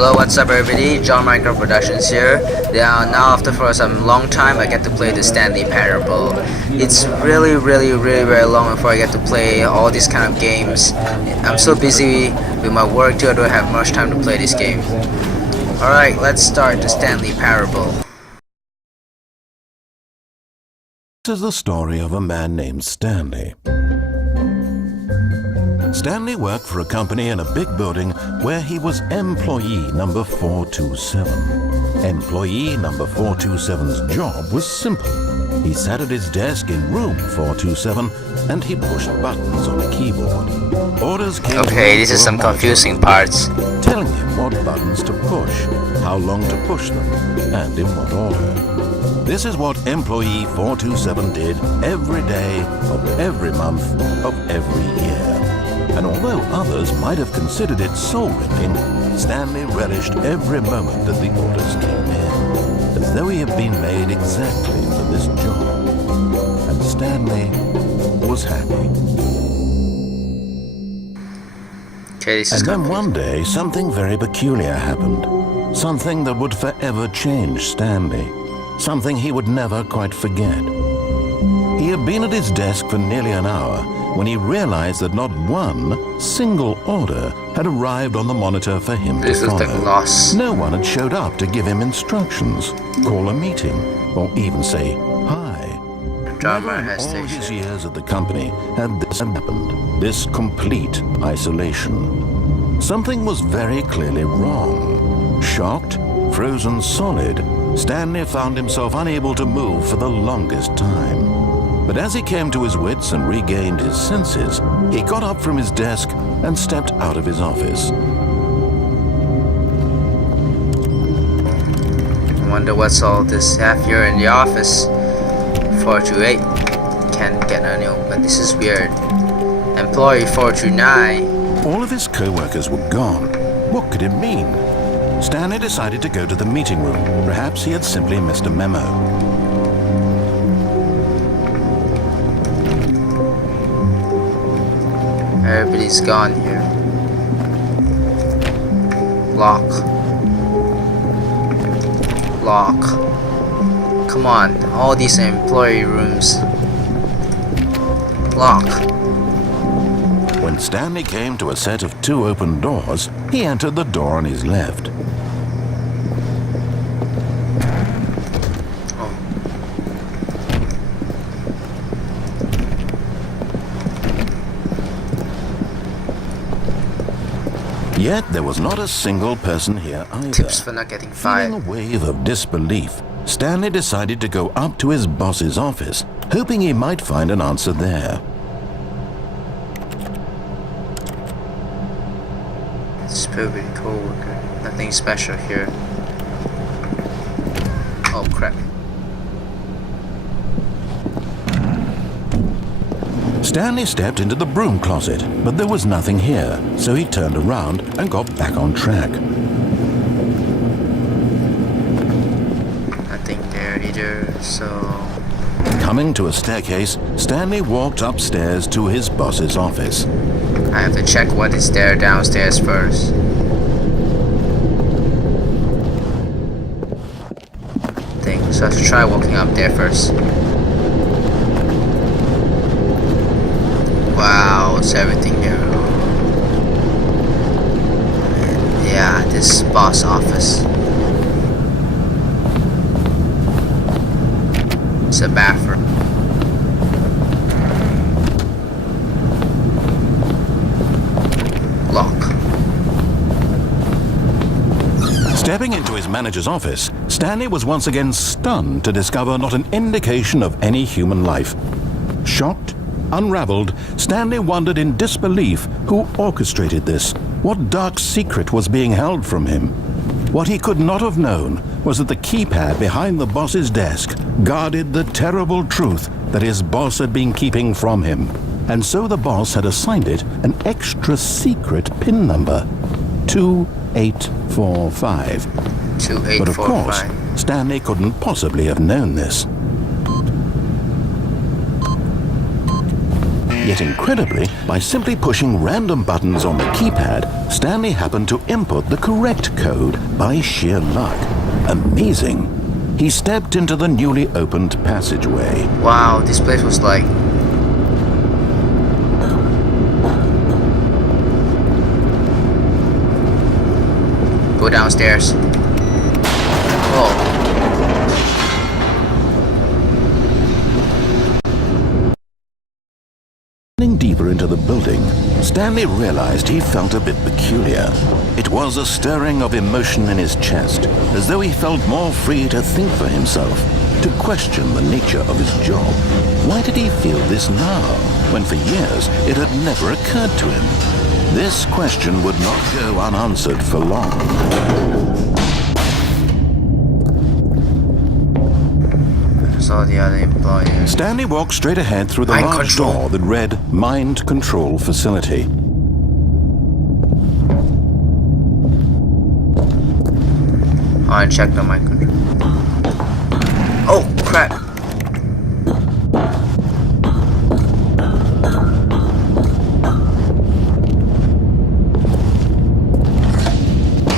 Hello, what's up everybody? John Minecraft Productions here. Now after for some long time I get to play the Stanley Parable. It's really very long before I get to play all these kind of games. I'm so busy with my work too, I don't have much time to play this game. Alright, let's start the Stanley Parable. This is the story of a man named Stanley. Stanley worked for a company in a big building where he was employee number 427. Employee number 427's job was simple. He sat at his desk in room 427 and he pushed buttons on a keyboard. Orders came. Okay, this is some confusing parts. Telling him what buttons to push, how long to push them, and in what order. This is what employee 427 did every day of every month of every year. And although others might have considered it soul-rending, Stanley relished every moment that the orders came in, as though he had been made exactly for this job. And Stanley was happy. Okay, this is and then one day, something very peculiar happened. Something that would forever change Stanley. Something he would never quite forget. He had been at his desk for nearly an hour when he realized that not one single order had arrived on the monitor for him to follow. This is the loss. No one had showed up to give him instructions, call a meeting, or even say hi. Drama Never in all his years at the company had this happened, this complete isolation. Something was very clearly wrong. Shocked, frozen solid, Stanley found himself unable to move for the longest time. But as he came to his wits and regained his senses, he got up from his desk and stepped out of his office. I wonder what's all this have here in the office. 428 can't get any, but this is weird. Employee 429. All of his co-workers were gone. What could it mean? Stanley decided to go to the meeting room. Perhaps he had simply missed a memo. Everybody's gone here. Lock. Lock. Come on, all these employee rooms. Lock. When Stanley came to a set of two open doors, he entered the door on his left. Yet there was not a single person here either. Tips for not getting fired. Feeling a wave of disbelief, Stanley decided to go up to his boss's office, hoping he might find an answer there. It's probably a co-worker. Nothing special here. Oh crap. Stanley stepped into the broom closet, but there was nothing here, so he turned around and got back on track. Nothing there either, so... Coming to a staircase, Stanley walked upstairs to his boss's office. I have to check what is there downstairs first. So I have to try walking up there first. Wow, it's everything here. Yeah, this boss office. It's a bathroom. Lock. Stepping into his manager's office, Stanley was once again stunned to discover not an indication of any human life. Shocked, unraveled, Stanley wondered in disbelief who orchestrated this, what dark secret was being held from him. What he could not have known was that the keypad behind the boss's desk guarded the terrible truth that his boss had been keeping from him. And so the boss had assigned it an extra secret PIN number, 2845. 2845. But of course, Stanley couldn't possibly have known this. Yet incredibly, by simply pushing random buttons on the keypad, Stanley happened to input the correct code by sheer luck. Amazing. He stepped into the newly opened passageway. Wow, this place was like... Go downstairs. Whoa. Deeper into the building, Stanley realized he felt a bit peculiar. It was a stirring of emotion in his chest, as though he felt more free to think for himself, to question the nature of his job. Why did he feel this now, when for years it had never occurred to him? This question would not go unanswered for long. All the other employees. Stanley walked straight ahead through the large door that read Mind Control Facility. I checked the mind control. Oh crap!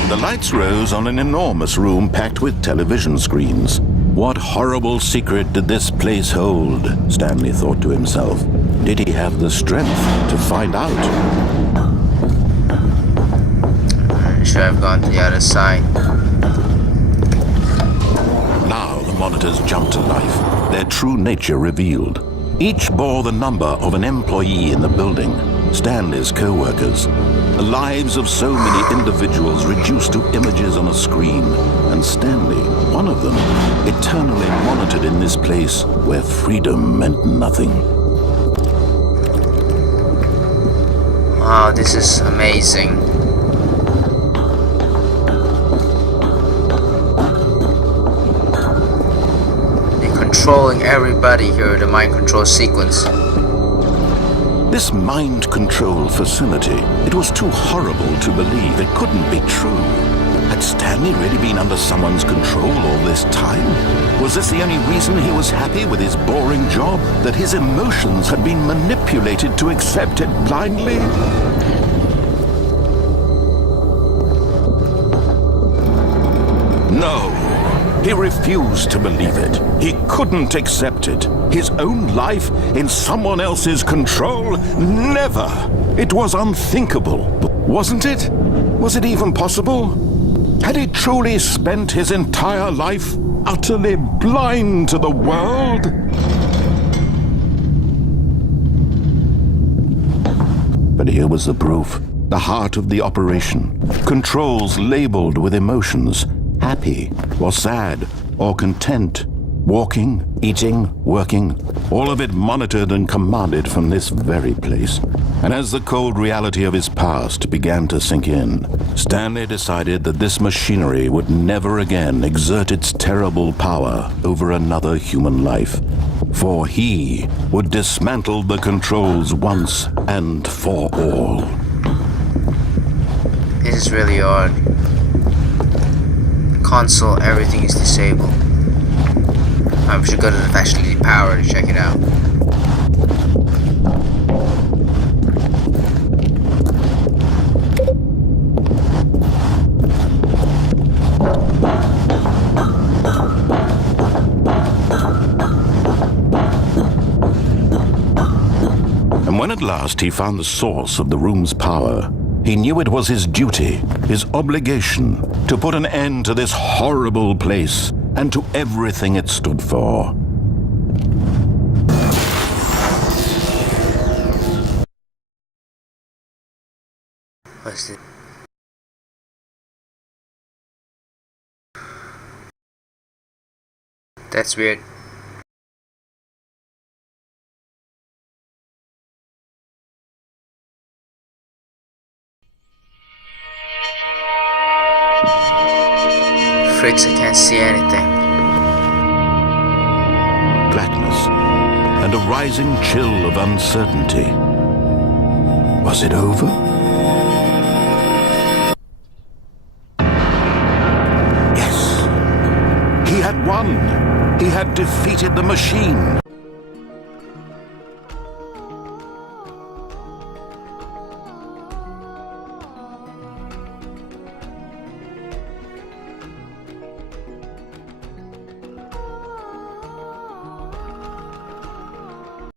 The lights rose on an enormous room packed with television screens. What horrible secret did this place hold? Stanley thought to himself. Did he have the strength to find out? I should have gone to the other side. Now the monitors jumped to life, their true nature revealed. Each bore the number of an employee in the building, Stanley's co-workers. The lives of so many individuals reduced to images on a screen, and Stanley, one of them, eternally monitored in this place where freedom meant nothing. Wow, this is amazing. They're controlling everybody here, the mind control sequence. This mind control facility, it was too horrible to believe. It couldn't be true. Had Stanley really been under someone's control all this time? Was this the only reason he was happy with his boring job? That his emotions had been manipulated to accept it blindly? No. He refused to believe it. He couldn't accept it. His own life in someone else's control? Never! It was unthinkable. Wasn't it? Was it even possible? Had he truly spent his entire life utterly blind to the world? But here was the proof. The heart of the operation. Controls labeled with emotions. Happy or sad or content, walking, eating, working, all of it monitored and commanded from this very place. And as the cold reality of his past began to sink in, Stanley decided that this machinery would never again exert its terrible power over another human life, for he would dismantle the controls once and for all. This is really odd. Console, everything is disabled. I should go to the facility power to check it out. And when at last he found the source of the room's power, he knew it was his duty, his obligation, to put an end to this horrible place and to everything it stood for. What's it? That's weird. Fritz, I can't see anything. Blackness and a rising chill of uncertainty. Was it over? Yes. He had won. He had defeated the machine.